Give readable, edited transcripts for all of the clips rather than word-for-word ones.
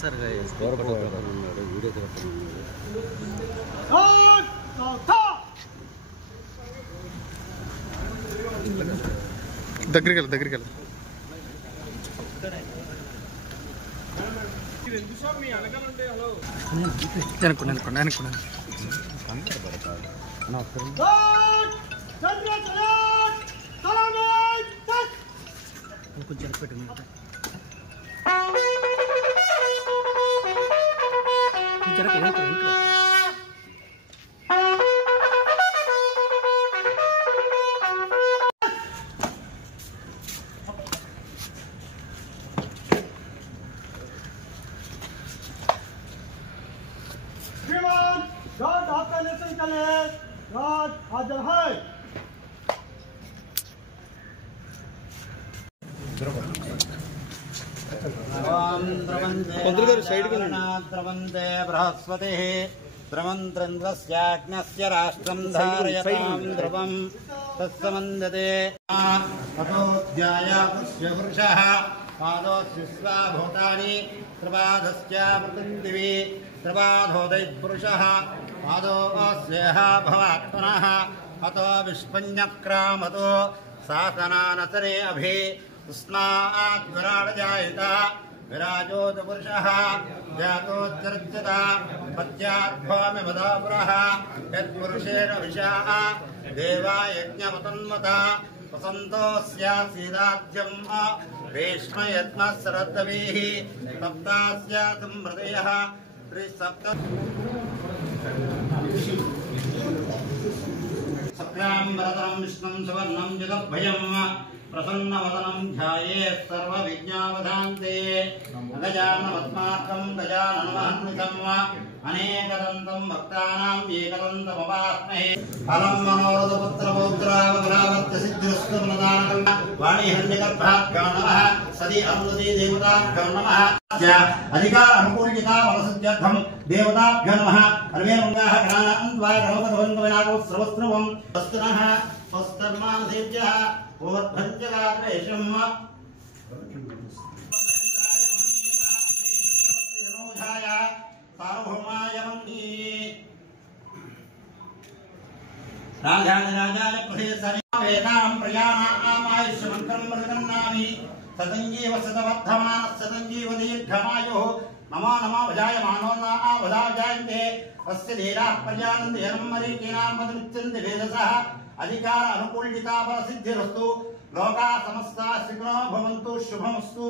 Sir video దగ్గరికి వెళ్ళి కొంచెం పెట్టు God आपका लेसन चले God हाजिर है द्रवन्ते बृहस्पतिः द्रवन्त्रन्द्रस्याग्नस्य राष्ट्रं धारयतां ध्रुवं तत्समन्दते ततोऽध्यायास्य पुरुषः पादोऽस्युस्वा भूतानि त्रिपादश्चामृतन्दिवि त्रिपादोदैपुरुषः पादोऽस्यः भवात्मनः अतो विष्पञ्जक्रामतो सासनानसरे अभि तस्माद्विराजजायता विराजोदपुरुषः जातोच्चर्चता पत्याद्भौमिमदापुरः यत्पुरुषेण विशाः देवा यज्ञमतन्मता वसन्तो स्यासीदाद्यम् रेष्म यत्नः सरद्दवीः सप्ता स्यासंहृदयः त्रिसप्त सप्ताम्बरतरं विष्णुं सुवर्णं जगद्भयम् प्रसन्नवदनं ध्यायेत् सर्वविज्ञावधान्ते गजाननपद्मार्कं गजाननमहर्निशम् अनेकदन्तं भक्तानाम् एकदन्तमवास्महे फलं मनोरथपुत्रपौत्रावग्रावत्यसिद्धिरस्तु प्रदानकम् वाणीहन्यगर्भाभ्यो नमः सदि अमृति देवताभ्यो नमः अधिकार अनुकूलिता वरसिद्ध्यर्थं देवताभ्यो नमः अर्वेमङ्गाः गणान्त्वाय गणपतवन्दविनाको सर्वस्त्रवं वस्तुनः स्वस्तर्मानसेभ्यः ओद्भञ्जगात्रेषम् सार्वभौमाय मन्ये राजाय प्रदेशनां प्रयाणामायुष्यमन्त्रं मृगन्नामि सतञ्जीव शतवर्धमानः सतञ्जीव दीर्घमायुः नमो नमो भजायमानो नाभजायन्ते तस्य धीराः प्रजानन्ति हरमरीकीनां पदमुच्यन्ते भेदसः अधिकार अनुकूलिता फलसिद्धिरस्तु लोका समस्ता सुखिनो भवन्तु शुभमस्तु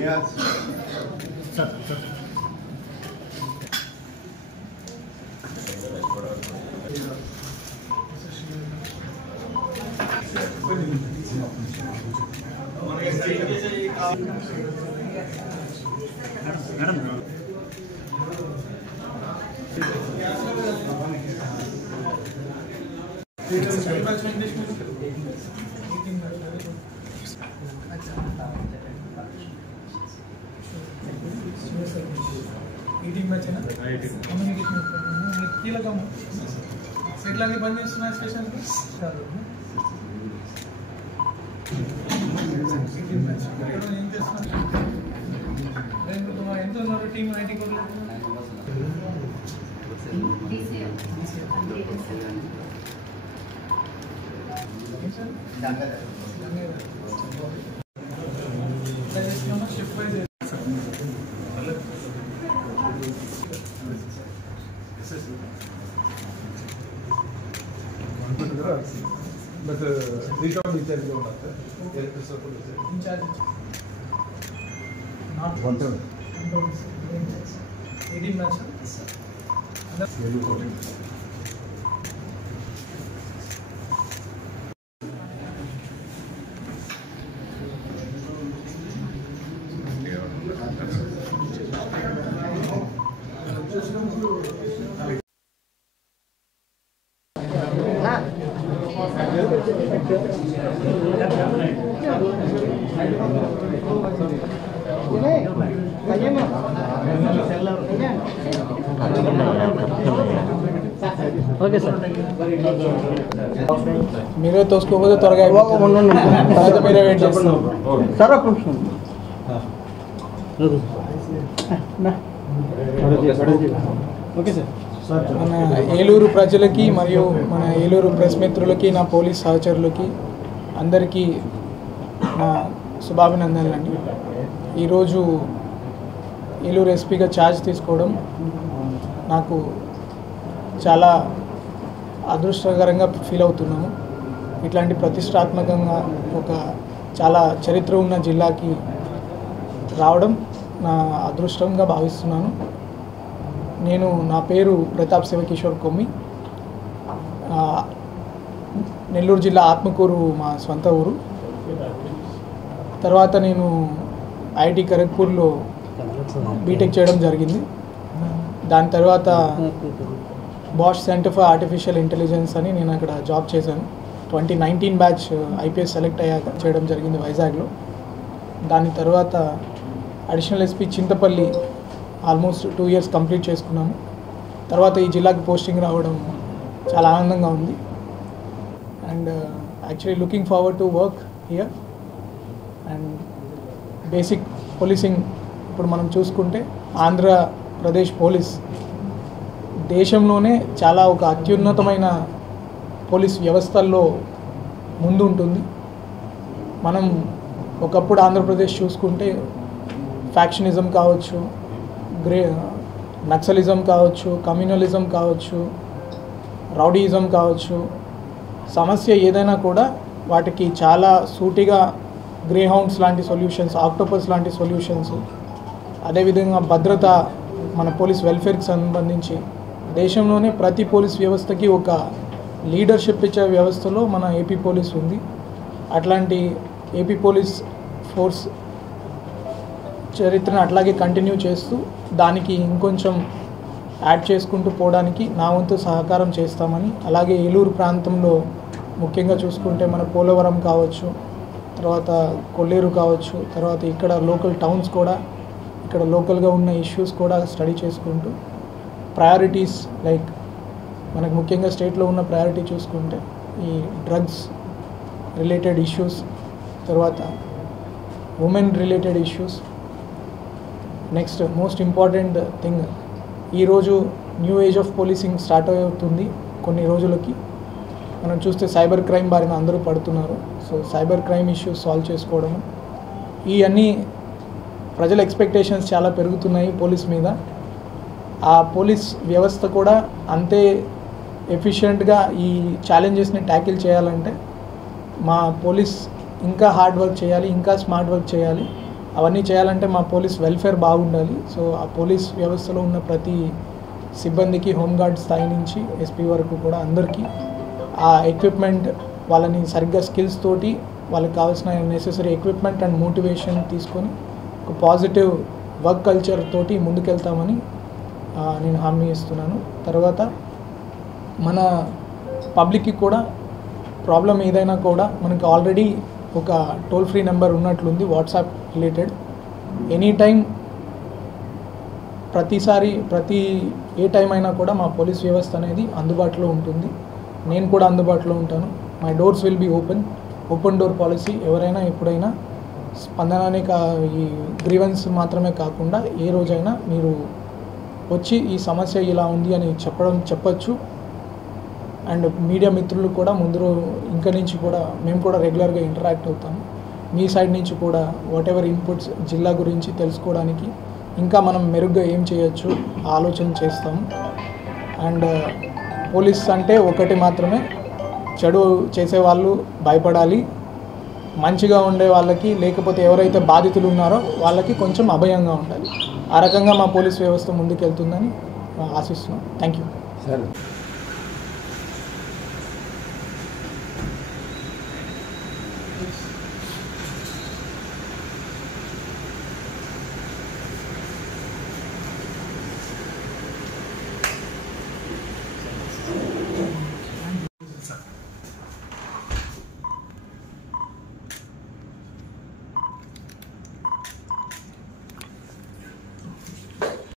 Yes. मीटिंग में कम्युनिकेशन कीलकम ఎట్లాగే బంద్ చేస్తున్నారు స్టేషన్ ఏం చేస్తున్నారు ఎంత ఉన్నారు టీం ఐటీ కోడ్లో షిఫ్ట్ వైజ్ రీకౌంట్ ఇన్ఛార్జ్గా ఉన్నారు sir. Incharge not 18 match okay sir. మీరే తోసుకోకపోతే త్వరగా తర్వాత మీరే వెయిట్ చేస్తున్నారు సార్ ఒక నిమిషం. Okay sir. మన ఏలూరు ప్రజలకి మరియు మన ఏలూరు ప్రెస్ మిత్రులకి, నా పోలీస్ సహచరులకి అందరికీ నా శుభాభినందనలండి. ఈరోజు ఏలూరు ఎస్పీగా ఛార్జ్ తీసుకోవడం నాకు చాలా అదృష్టకరంగా ఫీల్ అవుతున్నాను. ఇట్లాంటి ప్రతిష్టాత్మకంగా ఒక చాలా చరిత్ర ఉన్న జిల్లాకి రావడం నా అదృష్టంగా భావిస్తున్నాను. నా పేరు ప్రతాప్ శివకిషోర్ కొమ్మి. నెల్లూరు జిల్లా ఆత్మకూరు మా సొంత ఊరు. తర్వాత నేను ఐఐటి ఖరగ్పూర్లో బీటెక్ చేయడం జరిగింది. దాని తర్వాత Bosch centre for artificial intelligence అని నేను అక్కడ జాబ్ చేశాను. 2019 బ్యాచ్ ఐపీఎస్ సెలెక్ట్ అయ్యాక చేయడం జరిగింది వైజాగ్లో. దాని తర్వాత additional SP Chintapalli almost 2 years complete చేసుకున్నాను. తర్వాత ఈ జిల్లాకి పోస్టింగ్ రావడం చాలా ఆనందంగా ఉంది. And actually looking forward to work here. And basic policing ఇప్పుడు మనం చూసుకుంటే ఆంధ్రప్రదేశ్ పోలీస్ దేశంలోనే చాలా ఒక అత్యున్నతమైన పోలీస్ వ్యవస్థల్లో ముందు ఉంటుంది. మనం ఒకప్పుడు ఆంధ్రప్రదేశ్ చూసుకుంటే ఫ్యాక్షనిజం కావచ్చు, నక్సలిజం కావచ్చు, కమ్యూనలిజం కావచ్చు, రౌడీయిజం కావచ్చు, సమస్య ఏదైనా కూడా వాటికి చాలా సూటిగా గ్రే హౌండ్స్ లాంటి సొల్యూషన్స్, ఆక్టోపస్ లాంటి సొల్యూషన్స్, అదేవిధంగా భద్రత, మన పోలీస్ వెల్ఫేర్కి సంబంధించి దేశంలోనే ప్రతి పోలీస్ వ్యవస్థకి ఒక లీడర్షిప్ ఇచ్చే వ్యవస్థలో మన ఏపీ పోలీస్ ఉంది. అట్లాంటి ఏపీ పోలీస్ ఫోర్స్ చరిత్రను అట్లాగే కంటిన్యూ చేస్తూ దానికి ఇంకొంచెం యాడ్ చేసుకుంటూ పోవడానికి నా వంతు సహకారం చేస్తామని, అలాగే ఏలూరు ప్రాంతంలో ముఖ్యంగా చూసుకుంటే మన పోలవరం కావచ్చు, తర్వాత కొల్లేరు కావచ్చు, తర్వాత ఇక్కడ లోకల్ టౌన్స్ కూడా, ఇక్కడ లోకల్గా ఉన్న ఇష్యూస్ కూడా స్టడీ చేసుకుంటూ ప్రయారిటీస్ లైక్ మనకు ముఖ్యంగా స్టేట్లో ఉన్న ప్రయారిటీ చూసుకుంటే ఈ డ్రగ్స్ రిలేటెడ్ ఇష్యూస్, తర్వాత women related issues, next most important thing ఈరోజు new age of policing start అవుతుంది. కొన్ని రోజులకి మనం చూస్తే సైబర్ క్రైమ్ బారిన అందరూ పడుతున్నారు. So cyber crime issues solve చేసుకోవడము, ఇవన్నీ ప్రజల ఎక్స్పెక్టేషన్స్ చాలా పెరుగుతున్నాయి పోలీస్ మీద. ఆ పోలీస్ వ్యవస్థ కూడా అంతే ఎఫిషియెంట్గా ఈ ఛాలెంజెస్ని ట్యాకిల్ చేయాలంటే మా పోలీస్ ఇంకా హార్డ్ వర్క్ చేయాలి, ఇంకా స్మార్ట్ వర్క్ చేయాలి. అవన్నీ చేయాలంటే మా పోలీస్ వెల్ఫేర్ బాగుండాలి. సో ఆ పోలీస్ వ్యవస్థలో ఉన్న ప్రతి సిబ్బందికి, హోంగార్డ్ స్థాయి నుంచి ఎస్పీ వరకు కూడా అందరికీ ఆ ఎక్విప్మెంట్, వాళ్ళని సరిగ్గా స్కిల్స్ తోటి వాళ్ళకి కావాల్సిన నెసెసరీ ఎక్విప్మెంట్ అండ్ మోటివేషన్ తీసుకొని ఒక పాజిటివ్ వర్క్ కల్చర్ తోటి ముందుకెళ్తామని నేను హామీ ఇస్తున్నాను. తర్వాత మన పబ్లిక్కి కూడా ప్రాబ్లం ఏదైనా కూడా మనకి ఆల్రెడీ ఒక టోల్ ఫ్రీ నెంబర్ ఉన్నట్లుంది వాట్సాప్ రిలేటెడ్. ఎనీ టైం ప్రతి ఏ టైం అయినా కూడా మా పోలీస్ వ్యవస్థ అనేది అందుబాటులో ఉంటుంది. నేను కూడా అందుబాటులో ఉంటాను. My doors will be open door policy. ఎవరైనా ఎప్పుడైనా స్పందననే ఈ గ్రీవెన్స్ మాత్రమే కాకుండా ఏ రోజైనా మీరు వచ్చి ఈ సమస్య ఇలా ఉంది అని చెప్పచ్చు. అండ్ మీడియా మిత్రులు కూడా ఇంకా నుంచి కూడా మేము కూడా రెగ్యులర్గా ఇంటరాక్ట్ అవుతాము. మీ సైడ్ నుంచి కూడా వాటెవర్ ఇన్పుట్స్ జిల్లా గురించి తెలుసుకోవడానికి ఇంకా మనం మెరుగ్గా ఏం చేయొచ్చు ఆలోచన చేస్తాము. అండ్ పోలీస్ అంటే ఒకటి మాత్రమే, చెడు చేసేవాళ్ళు భయపడాలి, మంచిగా ఉండే వాళ్ళకి లేకపోతే ఎవరైతే బాధితులు ఉన్నారో వాళ్ళకి కొంచెం అభయంగా ఉండాలి. ఆ రకంగా మా పోలీస్ వ్యవస్థ ముందుకెళ్తుందని ఆశిస్తున్నాం. Thank you.